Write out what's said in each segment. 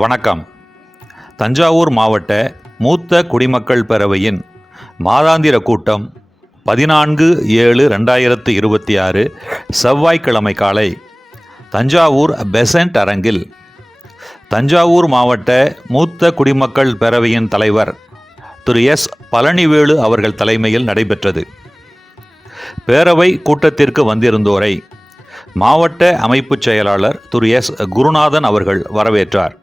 வணக்கம். தஞ்சாவூர் மாவட்ட மூத்த குடிமக்கள் பேரவையின் மாதாந்திர கூட்டம் 14/7/2026 செவ்வாய்க்கிழமை காலை தஞ்சாவூர் பெசன்ட் அரங்கில் தஞ்சாவூர் மாவட்ட மூத்த குடிமக்கள் பேரவையின் தலைவர் திரு எஸ். பழனிவேலு அவர்கள் தலைமையில் நடைபெற்றது. பேரவை கூட்டத்திற்கு வந்திருந்தோரை மாவட்ட அமைப்புச் செயலாளர் திரு எஸ். குருநாதன் அவர்கள் வரவேற்றார்.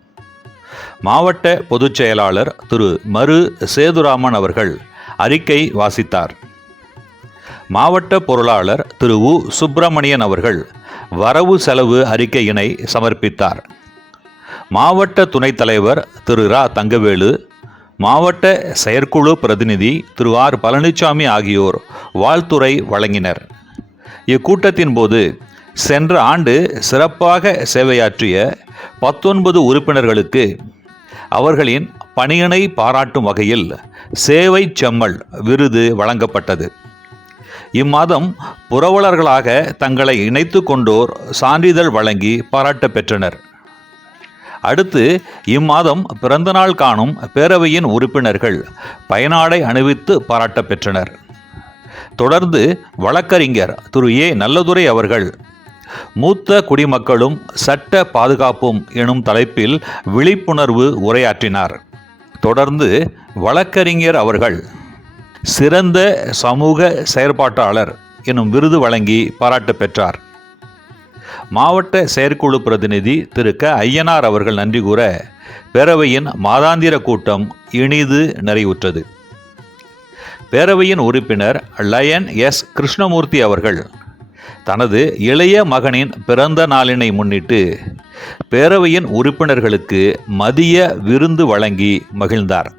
மாவட்ட பொதுச் செயலாளர் திரு மரு சேதுராமன் அவர்கள் அறிக்கை வாசித்தார். மாவட்ட பொருளாளர் திரு உ. சுப்பிரமணியன் அவர்கள் வரவு செலவு அறிக்கையினை சமர்ப்பித்தார். மாவட்ட துணைத் தலைவர் திரு ரா. தங்கவேலு, மாவட்ட செயற்குழு பிரதிநிதி திரு ஆர். பழனிசாமி ஆகியோர் வாழ்த்துரை வழங்கினர். இக்கூட்டத்தின் போது சென்ற ஆண்டு சிறப்பாக சேவையாற்றிய 19 உறுப்பினர்களுக்கு அவர்களின் பணியினை பாராட்டும் வகையில் சேவை செம்மல் விருது வழங்கப்பட்டது. இம்மாதம் புரவலர்களாக தங்களை இணைத்து கொண்டோர் சான்றிதழ் வழங்கி பாராட்ட பெற்றனர். அடுத்து இம்மாதம் பிறந்தநாள் காணும் பேரவையின் உறுப்பினர்கள் பயனாடை அணிவித்து பாராட்ட பெற்றனர். தொடர்ந்து வழக்கறிஞர் திரு ஏ. நல்லதுரை அவர்கள் மூத்த குடிமக்களும் சட்ட பாதுகாப்பும் எனும் தலைப்பில் விழிப்புணர்வு உரையாற்றினார். தொடர்ந்து வழக்கறிஞர் அவர்கள் சிறந்த சமூக செயற்பாட்டாளர் எனும் விருது வழங்கி பாராட்டு பெற்றார். மாவட்ட செயற்குழு பிரதிநிதி திரு க. ஐயனார் அவர்கள் நன்றி கூற பேரவையின் மாதாந்திர கூட்டம் இனிது நிறைவுற்றது. பேரவையின் உறுப்பினர் லயன் எஸ். கிருஷ்ணமூர்த்தி அவர்கள் தனது இளைய மகனின் பிறந்த நாளினை முன்னிட்டு பேரவையின் உறுப்பினர்களுக்கு மதிய விருந்து வழங்கி மகிழ்ந்தார்.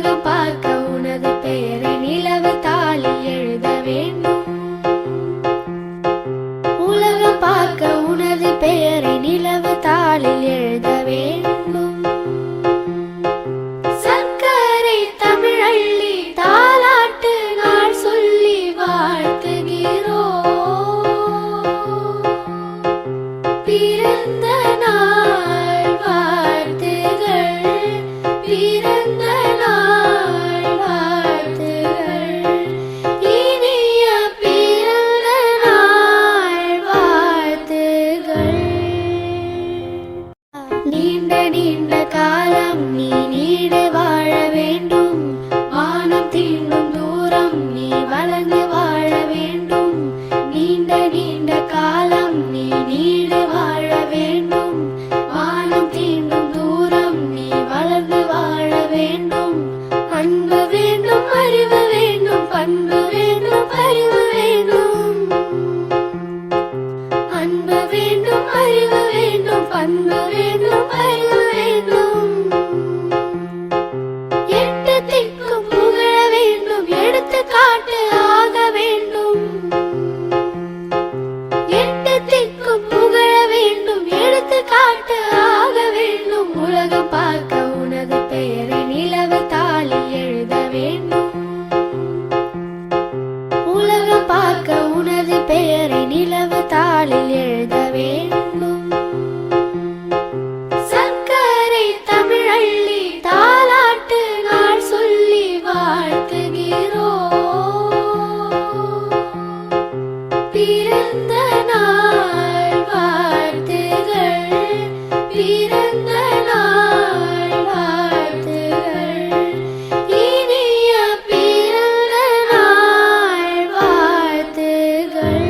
உலகம் பார்க்க உனது பெயரை நிலவு தாளில் எழுத வேண்டும். உலகம் பார்க்க உனது பெயரை நிலவு தாளில் எழுத வேண்டும். சர்க்கரை தமிழள்ளி தாலாட்டு நாள் சொல்லி வாழ்த்துகிறோம். பிறந்த நாள் வாழ்த்துகள், பிறந்த நாள் வாழ்த்துகள், இனிய பிறந்த நாள் வாழ்த்துகள். நீண்ட நீண்ட காலம் நீ நீடு வாழ வேண்டும். வானம் தீண்டும் தூரம் நீ வளர்ந்து வாழ வேண்டும். நீண்ட நீண்ட காலம் நீ நீடு வாழ வேண்டும். வானம் தீண்டும் தூரம் நீ வளர்ந்து வாழ வேண்டும். அன்பு வேண்டும், அறிவு வேண்டும், பண்பு வேண்டும், அறிவு வேண்டும். அன்பு வேண்டும், அறிவு வேண்டும், பண்பு வேண்டும், அறிவு வேண்டும். எட்டு திக்கும் புகழ வேண்டும், எடுத்துக்காட்டு ஆக வேண்டும். எட்டு திக்கும் புகழ வேண்டும், எடுத்துக்காட்டு ஆக வேண்டும். உலகம் பார்க்க உனது பெயரை நிலவு தாளில் எழுத வேண்டும். உலகம் பார்க்க உனது பெயரை நிலவு தாளில் எழுத வேண்டும். சர்க்கரை தமிழள்ளி தாலாட்டு நாள் சொல்லி வாழ்த்துகிறோம். பிறந்த நாள் வாழ்த்துகள், பிறந்த நாள் வாழ்த்துகள், இனிய பிறந்த நாள் வாழ்த்துகள்.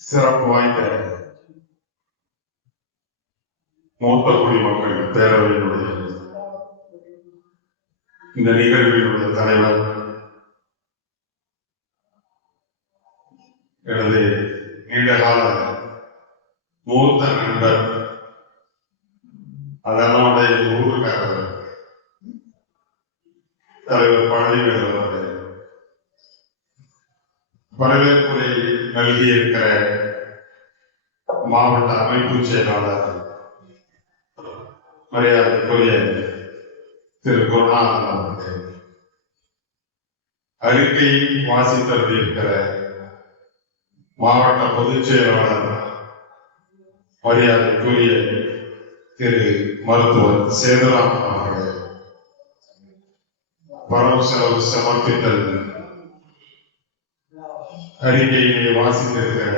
சிறப்பு வாய்ந்த மூத்த குடிமக்கள் பேரவையினுடைய இந்த நிகழ்வினுடைய தலைவர், எனது நீண்டகால மூத்த நண்பர், அதனுடைய ஊருக்காரர் தலைவர் பழனிவேல் அவர்கள், வரவேற்புரை நல்கியிருக்கிற மாவட்ட அமைப்பு செயலாளர் மரியாதைக்குரிய திரு குருநாதன் அவர்கள், அறிக்கையை வாசித்திருக்கிற மாவட்ட பொதுச் செயலாளர் மரியாதைக்குரிய திரு மருத்துவர் சேதுராமன் அவர்கள், வரவு செலவு சமர்ப்பித்தல் அறிக்கையினை வாசித்திருக்கிற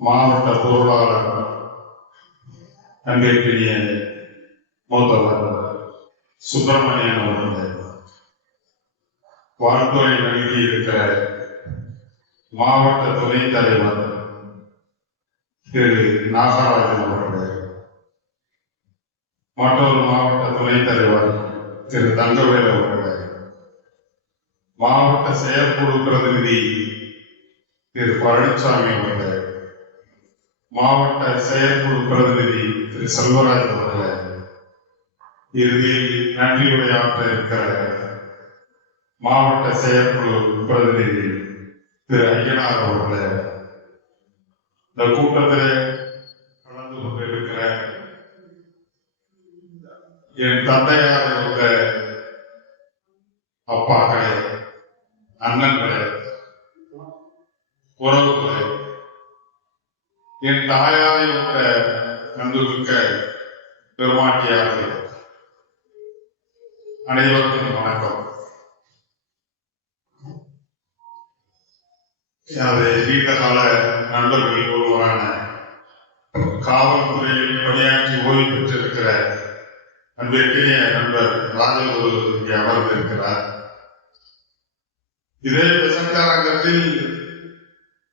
மாவட்ட பொருளாளர் அன்பிற்குரிய மூத்தவர் சுப்பிரமணியன் அவர்கள், வாழ்த்துறை நல்கியிருக்கிற மாவட்ட துணைத் தலைவர் திரு நாகராஜன் அவர்கள், மற்றொரு மாவட்ட துணைத் தலைவர் திரு தங்கவேல் அவர்கள், மாவட்ட செயற்குழு பிரதிநிதி திரு பழனிசாமி அவர்கள், மாவட்ட செயற்குழு பிரதிநிதி திரு செல்வராஜ் அவர்கள், இறுதியில் நன்றியுரையாற்ற இருக்கிற மாவட்ட செயற்குழு பிரதிநிதி திரு ஐயனார் அவர்கள், இந்த கூட்டத்தில் கலந்து கொண்டிருக்கிற என் தந்தையாக இருக்க அப்பாக்களே, அண்ணன் கிடையாது, உறவு கிடையாது. என் தாயாரை விட்ட நன்றுமிக்க பெருமாட்டியார்கள் அனைவருக்கும் வணக்கம். எனது நீண்ட கால நண்பர்கள் ஒருவரான காவல்துறையில் பணியாற்றி ஓய்வு பெற்றிருக்கிற அன்பிற்கினிய நண்பர் ராஜகுரு இங்கே அமர்ந்திருக்கிறார். இதே பெசன்ட் அரங்கத்தில்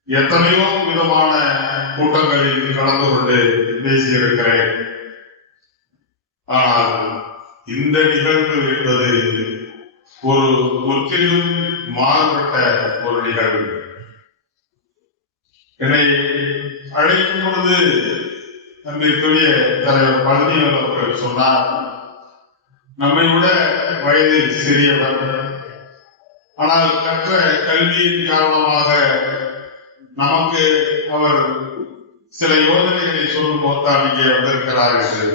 எத்தனையோ விதமான கூட்டங்களில் கலந்து கொண்டு பேசியிருக்கிறேன். ஆனால் இந்த நிகழ்வு என்பது ஒரு முற்றிலும் மாறுபட்ட ஒரு நிகழ்வு. என்னை அழைக்கும் பொழுது நம்முடைய தலைவர் பழனிவேல் அவர்கள் சொன்னார், நம்மை விட வயதில் சிறியவர், ஆனால் கற்ற கல்வியின் காரணமாக நமக்கு அவர் சில யோசனைகளை சொல்லும் போதுதான் இங்கே வந்திருக்கிறார் என்று.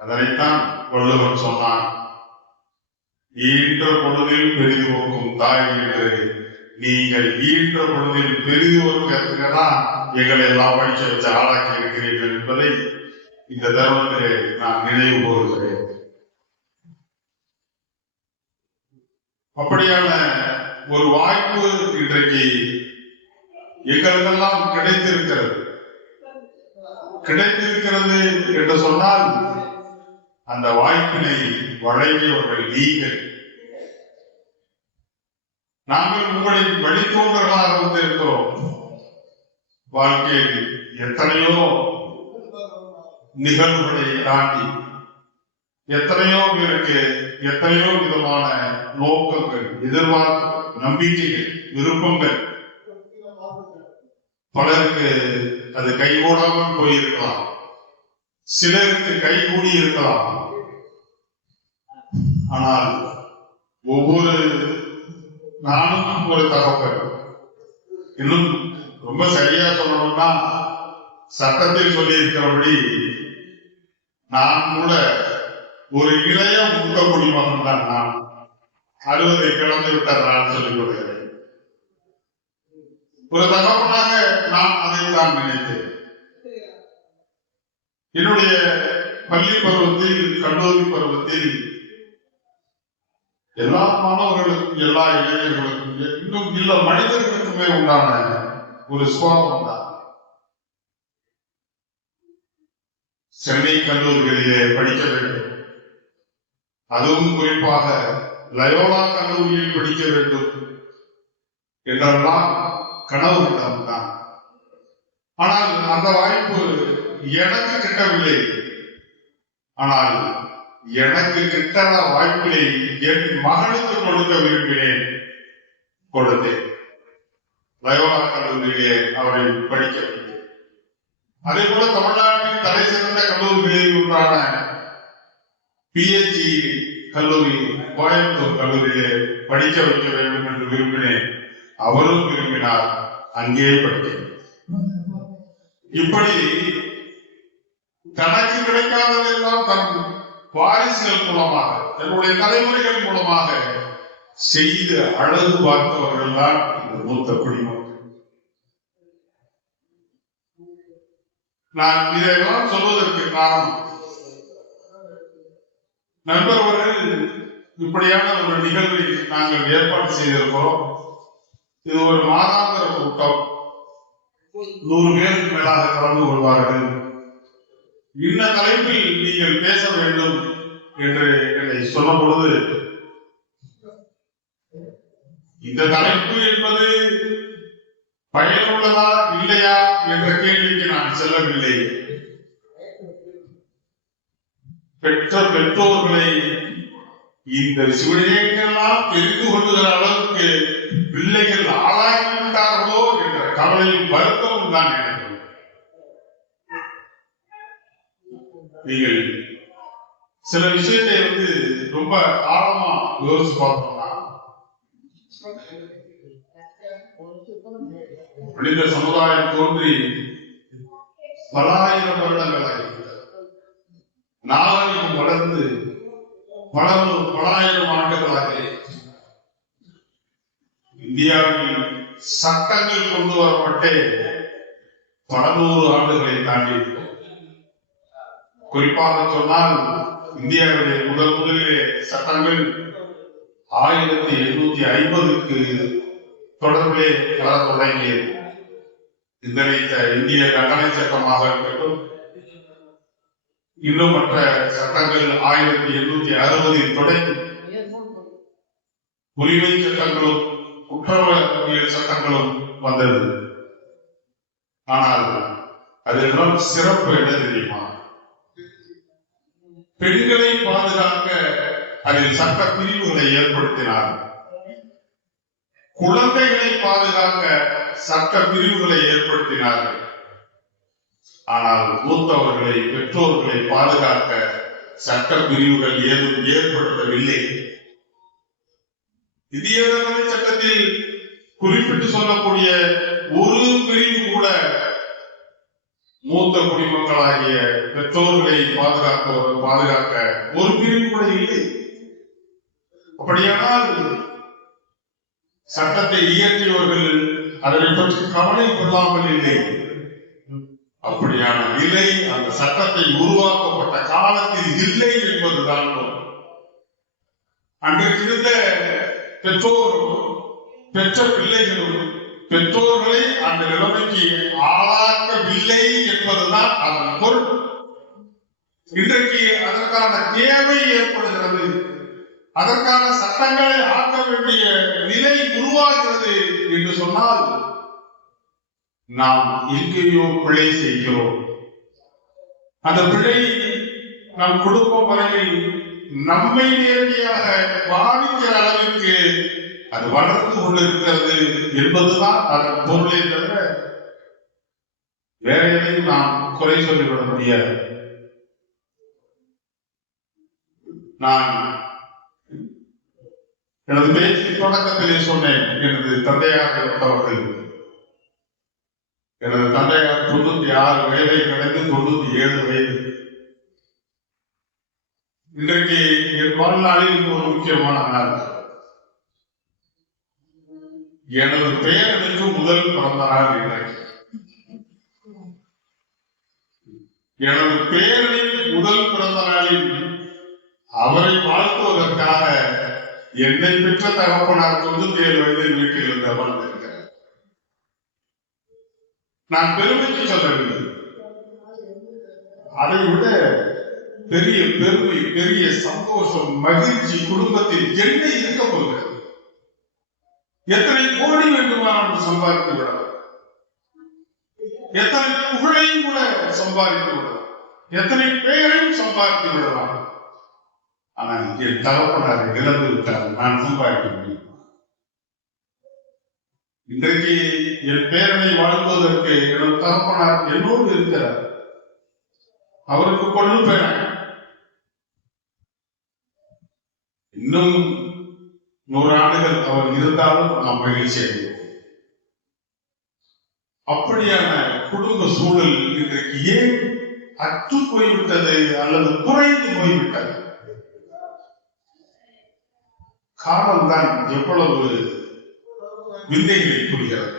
அதனைத்தான் வள்ளுவர் சொன்னான், ஈன்ற பொழுதில் பெரிதுவோக்கும் தாய் என்று. நீங்கள் ஈன்ற பொழுதில் பெரிதுவோருக்குதான் எங்களை எல்லாம் படிக்க வச்சு ஆளாக்கி இருக்கிறீர்கள் என்பதை இந்த தருணத்திலே நான் நினைவு கூறுகிறேன். அப்படியான ஒரு வாய்ப்பு இன்றைக்கு எங்களுக்கெல்லாம் கிடைத்திருக்கிறது என்று சொன்னால் அந்த வாய்ப்பினை வழங்கியவர்கள் நீங்கள். நாங்கள் உங்களை வழித்தோன்றர்களாக வந்திருக்கிறோம். வாழ்க்கையில் எத்தனையோ நிகழ்வுகளை தாண்டி எத்தனையோ பேருக்கு எத்தனையோ விதமான நோக்கங்கள், எதிர்பார்ப்பு, நம்பிக்கைகள், விருப்பங்கள், பலருக்கு அது கைகூடாமல் போயிருக்கலாம், சிலருக்கு கைகூடி இருக்கலாம். ஆனால் ஒவ்வொரு நானும் ஒரு தகவல், இன்னும் ரொம்ப சரியா சொல்லணும்னா சட்டத்தில் சொல்லி இருக்கிறபடி நான் கூட ஒரு இளைய முக்க குடிமகன் தான். நான் 60 கிளந்து விட்டார் சொல்லிக் கொள்கிறேன். ஒரு தகவலாக நான் அதைத்தான் நினைத்தேன். என்னுடைய பள்ளி பருவத்தில், கல்லூரி பருவத்தில் எல்லா மாணவர்களுக்கும், எல்லா இளைஞர்களுக்கும், இன்னும் எல்லா மனிதர்களுக்குமே உண்டான ஒரு சுவாபம் தான். சென்னை கல்லூரிகளிலே படிக்க வேண்டும், அதுவும் குறிப்பாக லயோலா கல்லூரியில் படிக்க வேண்டும் என்றெல்லாம் கனவுகளிடம் தான். ஆனால் அந்த வாய்ப்பு எனக்கு கிட்டவில்லை. ஆனால் எனக்கு கிட்ட வாய்ப்பினை என் மகனுக்கு கொடுக்க விரும்பினேன், கொடுத்தேன். லயோலா கல்லூரியிலே அவரை படிக்க வைத்தேன். அதே போல தமிழ்நாட்டின் தலை சிறந்த கல்லூரிகளில் ஒன்றான PHE கல்லூரி, கோயம்புத்தூர் கல்லூரியிலே படிக்க வைக்க வேண்டும் என்று விரும்பினேன். அவரும் விரும்பினார், அங்கே படித்தேன். இப்படி தனக்கு கிடைக்காததெல்லாம் தன் வாரிசுகள் மூலமாக, தன்னுடைய தலைமுறைகள் மூலமாக செய்து அழகு பார்த்தவர்கள் தான் இந்த மூத்த குடிமக்கள். நான் இதையெல்லாம் சொல்வதற்கு காரணம், நண்பர்கள் இப்படியான ஒரு நிகழ்வை நாங்கள் ஏற்பாடு செய்திருக்கிறோம். இது ஒரு மாதாந்திர கூட்டம், 100 பேருக்கு மேலாக கலந்து கொள்வார்கள். இந்த தலைப்பில் நீங்கள் பேச வேண்டும் என்று என்னை சொன்ன பொழுது, இந்த தலைப்பு என்பது பயனுள்ளதா இல்லையா என்ற கேள்விக்கு நான் செல்லவில்லை. பெற்ற பெற்றோர்களை இந்த விஷயங்களெல்லாம் தெரிந்து கொள்ளுகிற அளவுக்கு பிள்ளைகள் ஆளாகிவிட்டார்களோ என்ற கவலையும் வருத்தமும் தான் எனக்கு. நீங்கள் சில விஷயத்தை ரொம்ப ஆழமா யோசிச்சு பார்த்தோம்னா, மனித சமுதாயம் தோன்றி பல ஆயிரம் வருடங்களாக, நாகரிகம் வளர்ந்து பல ஆயிரம் ஆண்டுகளாக இந்தியாவில் சட்டங்கள் கொண்டு வரப்பட்டே பல நூறு ஆண்டுகளை தாண்டி குறிப்பாக சொன்னால் இந்தியாவிலே முதலிலே சட்டங்கள் 1850க்கு தொடர்பிலே வர தொடங்கியது. இந்திய தண்டனை சட்டமாக இருக்கட்டும், இன்னும் மற்ற சட்டங்கள் 1860 தொடங்கி உரிமை சட்டங்களும் குற்றவியல் சட்டங்களும் வந்தது. ஆனால் அதெல்லாம் சிறப்பு என்ன தெரியுமா? பெண்களை பாதுகாக்க அதில் சட்ட பிரிவுகளை ஏற்படுத்தினார். குழந்தைகளை பாதுகாக்க சட்ட பிரிவுகளை ஏற்படுத்தினார்கள். ஆனால் மூத்தவர்களை, பெற்றோர்களை பாதுகாக்க சட்ட பிரிவுகள் ஏதும் ஏற்படுத்தவில்லை. இந்திய தண்டனை சட்டத்தில் குறிப்பிட்டு சொல்லக்கூடிய ஒரு பிரிவு கூட மூத்த குடிமக்களாகிய பெற்றோர்களை பாதுகாக்க ஒரு பிரிவு கூட இல்லை. அப்படியானால் சட்டத்தை இயற்றியவர்கள் அதனை பற்றி கவலை கொள்ளாமல் இல்லை. அப்படியான நிலை அந்த சட்டத்தை உருவாக்கப்பட்ட காலத்தில் இல்லை என்பதுதான். அன்றைக்கு இருந்த பெற்றோர் பெற்ற பிள்ளைகளும் பெற்றோர்களை அந்த நிலைமைக்கு ஆளாக்கவில்லை என்பதுதான் அதன் பொருள். இன்றைக்கு அதற்கான தேவை ஏற்படுகிறது, அதற்கான சட்டங்களை ஆக்க வேண்டிய நிலை உருவாகிறது என்று சொன்னால் நாம் எங்கேயோ பிழை செய்கிறோம். அந்த பிழை நம் குடும்பம் வரையில் நம்மை நேரடியாக பாதிக்கிற அளவிற்கு அது வளர்ந்து கொண்டிருக்கிறது என்பதுதான் அதன் பொருளை தவிர வேற எதையும் நாம் குறை சொல்லிவிட முடியாது. நான் எனது பேச்சு தொடக்கத்திலே சொன்னேன், எனது தந்தையாக இருந்தவர்கள், எனது தந்தையார் 96 வயதை கடந்து 97 வயது. இன்றைக்கு என் வாழ்நாளில் ஒரு முக்கியமான நாள். எனது பெயருக்கு முதல் பிறந்த நாள் இன்றைக்கு. எனது பெயரின் முதல் பிறந்த நாளில் அவரை வாழ்த்துவதற்காக என்னை பெற்ற தகப்பனார் 97 வயதில் வீட்டில் இருந்து அமர்ந்திருக்கிறார். நான் பெருமைக்கு சொல்லவில்லை, அதை விட பெரிய பெருமை, பெரிய சந்தோஷம், மகிழ்ச்சி குடும்பத்தில் என்ன இருக்க போகிறது? எத்தனை கோடி வேண்டுமானாலும் சம்பாதித்து விடலாம், எத்தனை புகழையும் கூட சம்பாதித்து விடலாம், எத்தனை பெயரையும் சம்பாதித்து விடலாம். ஆனால் என் தகப்பனாரை இழந்து விட்டார், நான் சம்பாதிக்க முடியும். இன்றைக்கு என் பேரனை வாழ்த்துவதற்கு எனது தகப்பனார் என்னோடு இருக்கிறார். அவருக்கு கொள்ளு பேரன் இன்னும் 100 ஆண்டுகள் அவர் இருந்தாலும் நாம் மகிழ்ச்சி அடைவோம். அப்படியான குடும்ப சூழல் இன்றைக்கு ஏன் அற்று போய்விட்டது அல்லது குறைந்து போய்விட்டது? காலம்தான் எவ்வளவு விந்தைகளை புரிகிறது.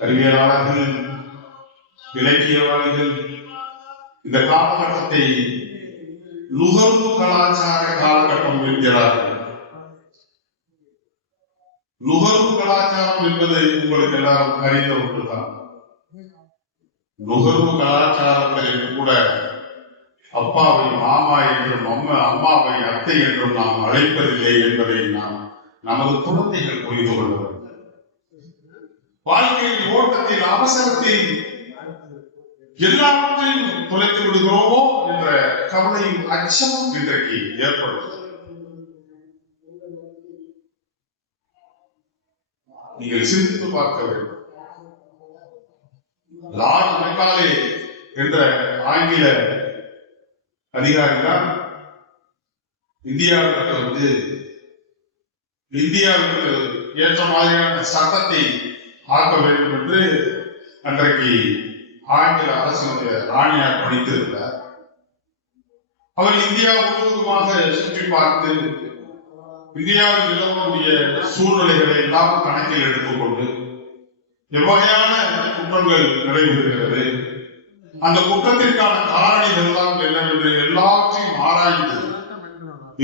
அறிவியலாளர்கள், இலக்கியவாதிகள் இந்த காலகட்டத்தை நுகர்வு கலாச்சார காலகட்டம் என்கிறார்கள். நுகர்வு கலாச்சாரம் என்பது உங்களுக்கு எல்லாரும் அறிந்த ஒன்றுதான். நுகர்வு கலாச்சாரங்களில் கூட அப்பாவை மாமா என்றும் அம்மாவை அத்தை என்றும் நாம் அழைப்பதில்லை என்பதை நாம் நமது குழந்தைகள் புரிந்து கொள்ள வேண்டும். வாழ்க்கையின் ஓட்டத்தில் அவசரத்தில் எல்லாவற்றையும் தொலைத்து விடுகிறோமோ என்ற கவலையும் அச்சமும் இன்றைக்கு ஏற்படுகிறது. நீங்கள் சிந்தித்து பார்க்க வேண்டும். லார்ட் மெக்காலே என்ற ஆங்கில அதிகாரிதான் இந்தியாவிற்கு ஏற்ற மாதிரியான சட்டத்தை ஆக்க வேண்டும் என்று அன்றைக்கு ஆங்கில அரசினுடைய ராணியார் பணித்திருந்தார். அவர் இந்தியா முழுவதுமாக சுற்றி பார்த்து இந்தியாவில் நிலவக்கூடிய சூழ்நிலைகளை எல்லாம் கணக்கில் எடுத்துக்கொண்டு எவ்வகையான குற்றங்கள் நடைபெறுகிறது, அந்த குற்றத்திற்கான காரணிகள் எல்லாம் என்னவென்று எல்லாவற்றையும் ஆராய்ந்து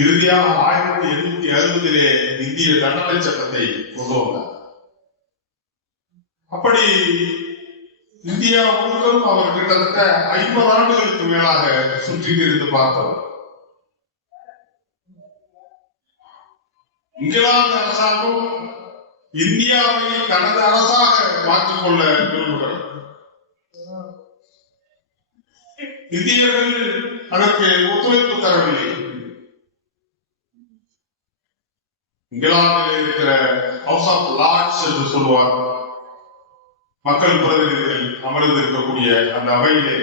இறுதியாக 1860 இந்திய தண்டனை சட்டத்தை கொண்டு வந்தார். அப்படி இந்தியா முழுவதும் அவர் கிட்டத்தட்ட 50 ஆண்டுகளுக்கு மேலாக சுற்றி திரிந்து பார்த்தவர். இங்கிலாந்து அரசாங்கம் இந்தியாவை தனது அரசாக மாற்றிக்கொள்ள விரும்புகிறது. இந்தியர்கள் அதற்கு ஒத்துழைப்பு தரவில்லை. இங்கிலாந்தில் இருக்கிற ஹவுஸ் ஆஃப் லார்ட்ஸ் என்று சொல்வார், மக்கள் பிரதிநிதிகள் அமர்ந்திருக்கக்கூடிய அந்த அவையிலே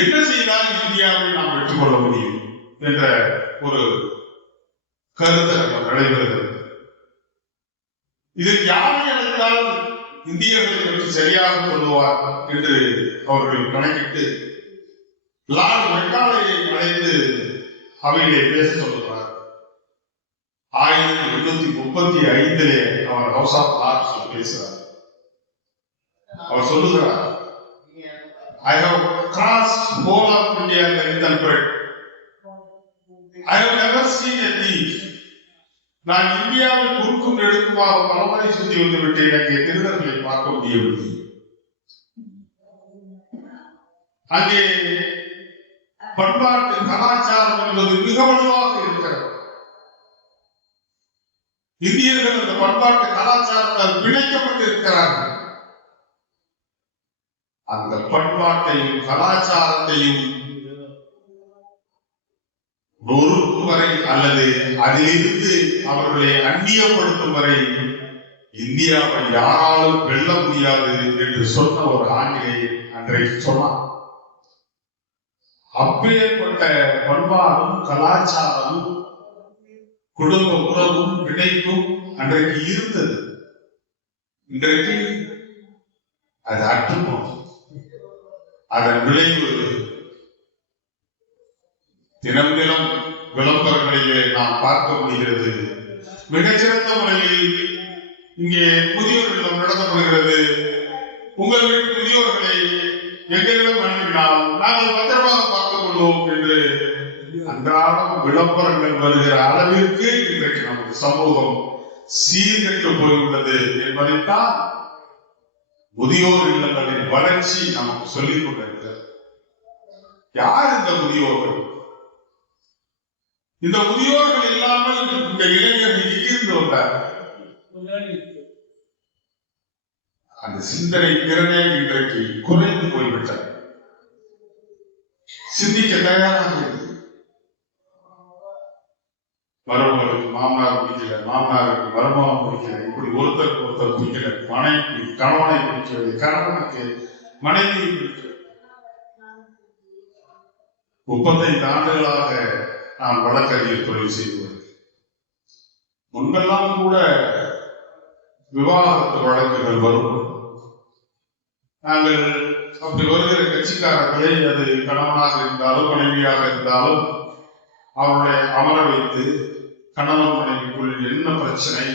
என்ன செய்தால் இந்தியாவை நாம் வெற்றிக்கொள்ள முடியும் என்ற ஒரு கருத்தரங்கம் நடைபெறுகிறது. இதில் யாரை அழைத்தால் இந்தியர்களை பற்றி சரியாக சொல்லுவார் என்று அவர்கள் கணக்கிட்டு லார்ட் மெக்காலேயை அழைத்து அவையிலே பேச சொல்லுகிறார். 1835 அவர் ஹவுஸ் ஆஃப் லார்ட்ஸ் பேசுகிறார். அவர் சொல்லுகிறார், I have crossed whole of India length and breadth. I have never seen a thief. நான் இந்தியாவை குறுக்கும் நெடுக்குமாக பலமுறை சுற்றி வந்து விட்டேன், அங்கே திருடர்களை பார்க்க முடியவில்லை. அங்கே பண்பாட்டு கலாச்சாரம் என்பது மிக வலுவாக இருக்கிறது. இந்தியர்கள் அந்த பண்பாட்டு கலாச்சாரத்தால் பிணைக்கப்பட்டு இருக்கிறார்கள். அந்த பண்பாட்டையும் கலாச்சாரத்தையும் நொறுக்கும் வரை அல்லது அதிலிருந்து அவர்களை அந்நியப்படுத்தும் வரை இந்தியாவை யாராலும் வெல்ல முடியாது என்று சொன்ன ஒரு ஆங்கிலேயர் அன்றைக்கு சொன்னார். அப்பேற்பட்ட பண்பாடும் கலாச்சாரமும் குடும்ப உறவும் பிணைப்பும் அன்றைக்கு இருந்தது. இன்றைக்கு அது அற்றுப்போம். அதன் விளைவு தினம் தினம் விளம்பரங்களிலே நாம் பார்க்க முடிகிறது. மிகச்சிறந்த முறையில் இங்கே முதியோர்களிடம் நடத்தப்படுகிறது. உங்கள் வீட்டு முதியோர்களை எங்களிடம் அனுப்பினால் நாங்கள் பத்திரமாக பார்த்துக் கொள்வோம் என்று அன்றாடம் விளம்பரங்கள் வருகிற அளவிற்கு இன்றைக்கு நமது சமூகம் சீர்கெட்டு போய்விட்டது என்பதைத்தான் முதியோர் இல்லங்களின் வளர்ச்சி நமக்கு சொல்லிக் கொண்டிருக்கிறது. யார் இந்த முதியோர்கள்? இந்த முதியோர்கள் இல்லாமல் இந்த இளைஞர்கள் இருந்து வந்தார். அந்த சிந்தனை திறனே இன்றைக்கு குறைந்து போய்விட்டது. சிந்திக்க தயாராக இருக்கு. மருமகளுக்கு மாமனார் பிடிக்கல, மாமனாருக்கு மருமகன் பிடிக்கல, இப்படி ஒருத்தருக்கு ஒருத்தர் பிடிக்கல, மனைவி கணவனை பிடிக்கவில்லை, கணவனுக்கு மனைவியை பிடிக்கல. 35 ஆண்டுகளாக நான் வழக்கறிஞர் தொழில் செய்து வருகிறேன். முன்பெல்லாம் கூட விவாகரத்து வழக்குகள் வரும். நாங்கள் அப்படி வருகிற கட்சிக்காரர்களை, அது கணவனாக இருந்தாலும் மனைவியாக இருந்தாலும், அவருடைய அமர வைத்து கணவன் மனைவிக்குள் என்ன பிரச்சனை,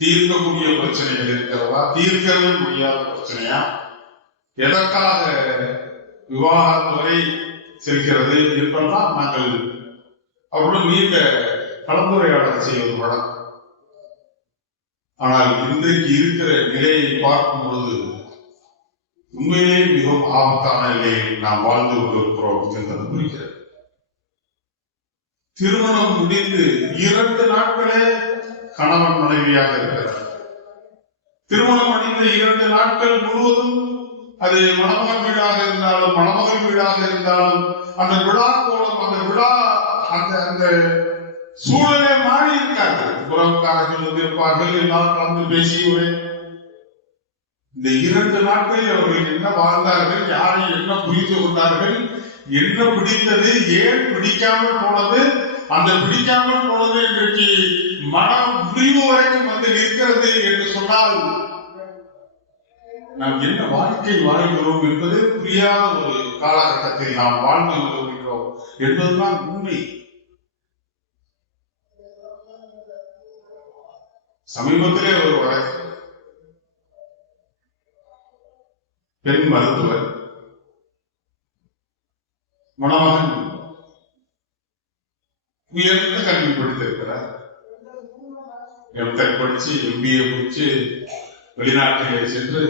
தீர்க்கக்கூடிய பிரச்சனைகள் இருக்கிறதா, தீர்க்கவே முடியாத பிரச்சனையா, எதற்காக விவாகரத்து வரை செல்கிறது என்பதெல்லாம் நாங்கள் அவருடன் நீண்ட கலந்துரையாடல் செய்வது வழக்கம். ஆனால் இன்றைக்கு இருக்கிற நிலையை பார்க்கும் பொழுது உண்மையிலே மிகவும் ஆபத்தான நிலையில் நாம் வாழ்ந்து கொண்டிருக்கிறோம் என்பது புரிகிறது. திருமணம் முடிந்து 2 நாட்களே கணவன் மனைவியாக இருக்கிறார். திருமணம் முடிந்த 2 நாட்கள் முழுவதும் அது மணமகன் வீடாக இருந்தாலும் மணமகள் வீடாக இருந்தாலும் அந்த விழா கோலம், அந்த விழா அந்த சூழலே மாறி இருக்காது. உறவுக்காரர்கள் வந்திருப்பார்கள், எல்லாம் கலந்து பேசி இந்த 2 நாட்களில் அவர்கள் என்ன வாழ்ந்தார்கள், யாரை என்ன புரிந்து கொண்டார்கள், என்ன பிடித்தது, ஏன் பிடிக்காமல் போனது, அந்த பிடிக்காமல் போனது இன்றைக்கு மன முடிவு வரைக்கும் வந்து நிற்கிறது என்று சொன்னால் நாம் என்ன வாழ்க்கை வாழ்கிறோம் என்பது புரியாத ஒரு காலகட்டத்தில் நாம் வாழ்ந்து கொண்டிருக்கிறோம். என்பதுதான் உண்மை. சமீபத்திலே ஒரு வழக்கு, பெண் மருத்துவர் மணமகன் உயர்ந்த கல்வி படித்திருக்கிறார். எம்டெக் படிச்சு MBA முடிச்சு வெளிநாட்டிலே சென்று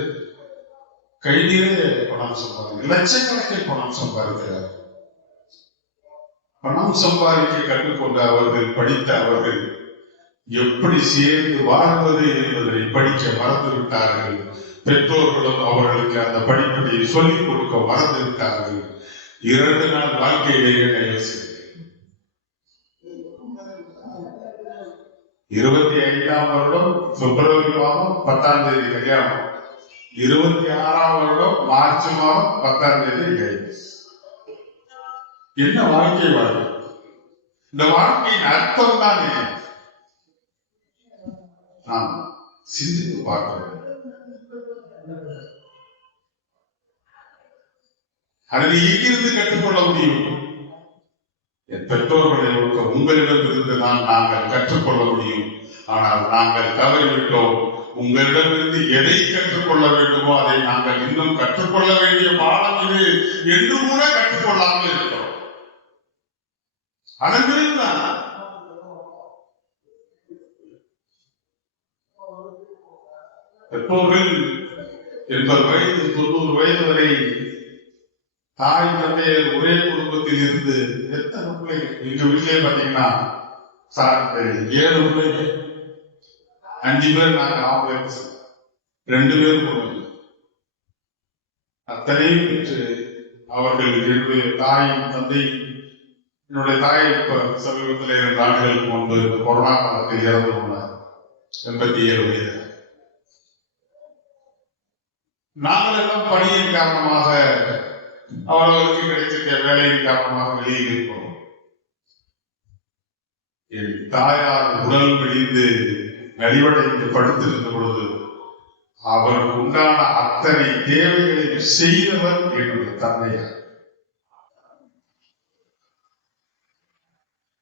கையிலே பணம் சம்பாதிக்க லட்சக்கணக்கில் பணம் சம்பாதிக்கிறார். பணம் சம்பாதிக்க கற்றுக்கொண்ட அவர்கள், படித்த அவர்கள் எப்படி சேர்ந்து வாழ்வது என்பதை படிக்க மறந்து விட்டார்கள். பெற்றோர்களும் அவர்களுக்கு அந்த படிப்பை சொல்லிக் கொடுக்க மறந்து விட்டார்கள். 2 நாள் வாழ்க்கையிலேயே யோசிக்கிறேன். 25ஆம் வருடம் பிப்ரவரி மாதம் 10ஆம் தேதி கல்யாணம், 26ஆம் வருடம் மார்ச் மாதம் 10ஆம் தேதி கைது. என்ன வாழ்க்கை வாழ்க்கை? இந்த வாழ்க்கையின் அர்த்தம் தான் என்ன? நாம் சிந்தித்து பார்க்க வேண்டும். அதில் எங்கிருந்து கற்றுக்கொள்ள முடியும்? என் பெற்றோர்களை உங்களிடம் இருந்துதான் நாங்கள் கற்றுக்கொள்ள முடியும். ஆனால் நாங்கள் தவறிவிட்டோம். உங்களிடமிருந்து எதை கற்றுக்கொள்ள வேண்டுமோ அதை நாங்கள் இன்னும் கற்றுக்கொள்ள வேண்டிய பாடம் இது என்று கூட கற்றுக்கொள்ளாமல் இருக்கிறோம். அதன்பிறகுதான் பெற்றோர்கள் 80 வயது 90 வயது வரை தாய் தந்தையர் ஒரே குடும்பத்தில் இருந்து எத்தனை பிள்ளைகள்? எங்க வீட்டிலே பாத்தீங்கன்னா 7 பிள்ளைகள், 5 பேர் நாங்கள் ஆம்பளை, 2 பேர் பொண்ணு. அத்தனையும் பெற்று அவர்கள் என்னுடைய தாயும் தந்தை, என்னுடைய தாய் இப்ப சமீபத்தில் 2 ஆண்டுகளுக்கு முன்பு கொரோனா காலத்தில் இறந்து போனார், 87 வயது. நாங்கள் எல்லாம் பணியின் காரணமாக, அவர்களுக்கு கிடைச்சிருக்க வேலையின் காரணமாக வெளியில் இருக்கிறோம். என் தாயார் உடல் மெலிந்து நலிவடைந்து படுத்திருந்த பொழுது அவருக்கு உண்டான அத்தனை தேவைகளை செய்தவர் என்னுடைய தந்தையார்.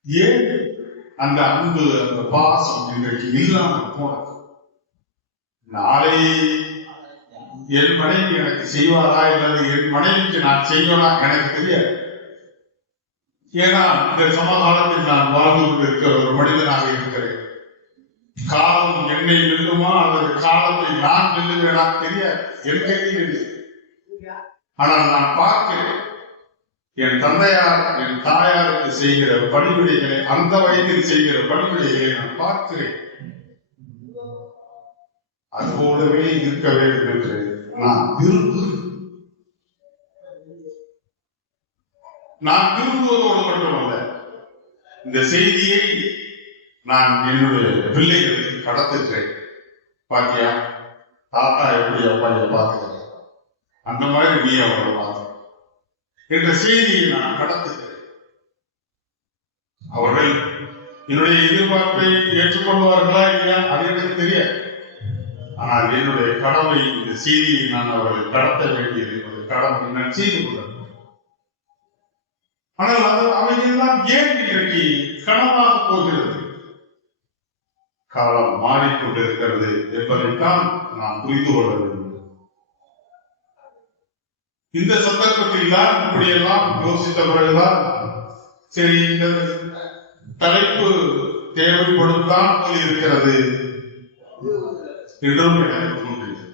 ஏன் அந்த அன்பு, அந்த பாசம் இன்றைக்கு இல்லாமல் போனது? நாளை என் மனைவி எனக்கு செய்வாரா அல்லது என் மனைவிக்கு நான் செய்வனா எனக்கு தெரியாது. ஏன்னா இந்த சமகாலத்தில் நான் வாழ்ந்து கொண்டிருக்கிற ஒரு மனிதனாக இருக்கிறேன். காலம் என்னை வெல்லுமா அல்லது காலத்தை நான் வெல்லுவேனா தெரியாது, என் கையில் இல்லை. ஆனால் நான் பார்க்கிறேன், என் தந்தையார் என் தாயாருக்கு செய்கிற பணிவிடைகளை, அந்த வயதில் செய்கிற பணிவிடைகளை நான் பார்க்கிறேன். அதுபோலவே இருக்க வேண்டும் என்று நான் விரும்புவதோடு மட்டுமல்ல, இந்த செய்தியை நான் என்னுடைய பிள்ளைகளுக்கு கடத்துகிறேன். பாத்தியா, தாத்தா எப்படி அப்பாயை பார்த்துக்கிறேன், அந்த மாதிரி நீ அவரை பார்த்து என்ற செய்தியை நான் கடத்துகிறேன். அவர்கள் என்னுடைய எதிர்பார்ப்பை ஏற்றுக்கொள்வார்களா இல்லையா அது எனக்கு தெரியாது. ஆனால் என்னுடைய கடமை, இந்த செய்தியை நான் அவர்களை கடத்த வேண்டியது என்னுடைய கடமை, நான் செய்து கொள்ள. ஆனால் அவையெல்லாம் ஏன் இன்றைக்கு கனவாக போகிறது? காலம் மாறிக்கொண்டிருக்கிறது என்பதைத்தான் நாம் புரிந்து கொள்ள வேண்டும். இந்த சந்தர்ப்பத்தில் தான் இப்படியெல்லாம் யோசித்த பிறகுதான் சரி, இந்த தலைப்பு தேவைப்படும் தான் போல் இருக்கிறது என்றும் எனக்கு தோன்றியது.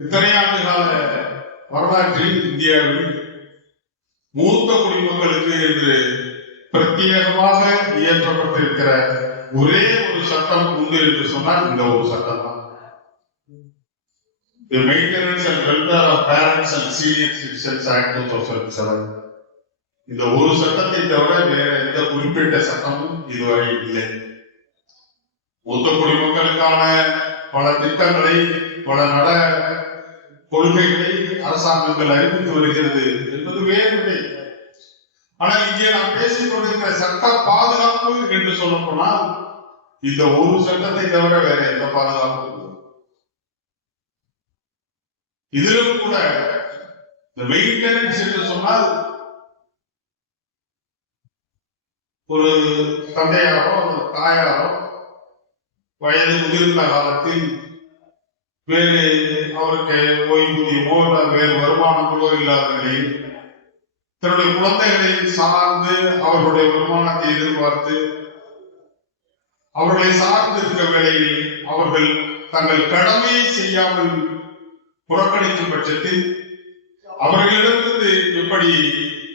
இத்தனை ஆண்டு கால வரலாற்றில் இந்தியாவில் மூத்த குடிமக்களுக்கு என்று பிரத்யேகமாக இயற்றப்பட்டிருக்கிற ஒரே ஒரு சட்டம் உண்டு என்று சொன்னால் இந்த ஒரு சட்டம் தான். The Maintenance and Welfare of Parents and Senior Citizens Act 2007. இந்த ஒரு சட்டத்தை தவிர வேற எந்த குறிப்பிட்ட சட்டமும் இதுவரை இல்லை. மூத்த குடிமக்களுக்கான பல திட்டங்களை, பல நல கொள்கைகளை அரசாங்கங்கள் அறிவித்து வருகிறது என்பது வேறு. ஆனால் இங்கே நாம் பேசிக் கொண்டிருக்கிற சட்ட பாதுகாப்பு என்று சொல்ல போனால் இந்த ஒரு சட்டத்தை தவிர வேற எந்த பாதுகாப்பு? இதிலும் கூட இந்த மெயின்டெனன்ஸ் என்று சொன்னால் ஒரு தந்தையாரோ ஒரு தாயாரோ வயது முதிர்ந்த காலத்தில் வேறு அவருக்கு ஓய்வூதியமோ வேறு வருமானங்களோ இல்லாத நிலையில் தன்னுடைய குழந்தைகளை சார்ந்து அவர்களுடைய வருமானத்தை எதிர்பார்த்து அவர்களை சார்ந்து இருக்க வேளையில் அவர்கள் தங்கள் கடமையை செய்யாமல் புறக்கணிக்கும் பட்சத்தில் அவர்களிடமிருந்து எப்படி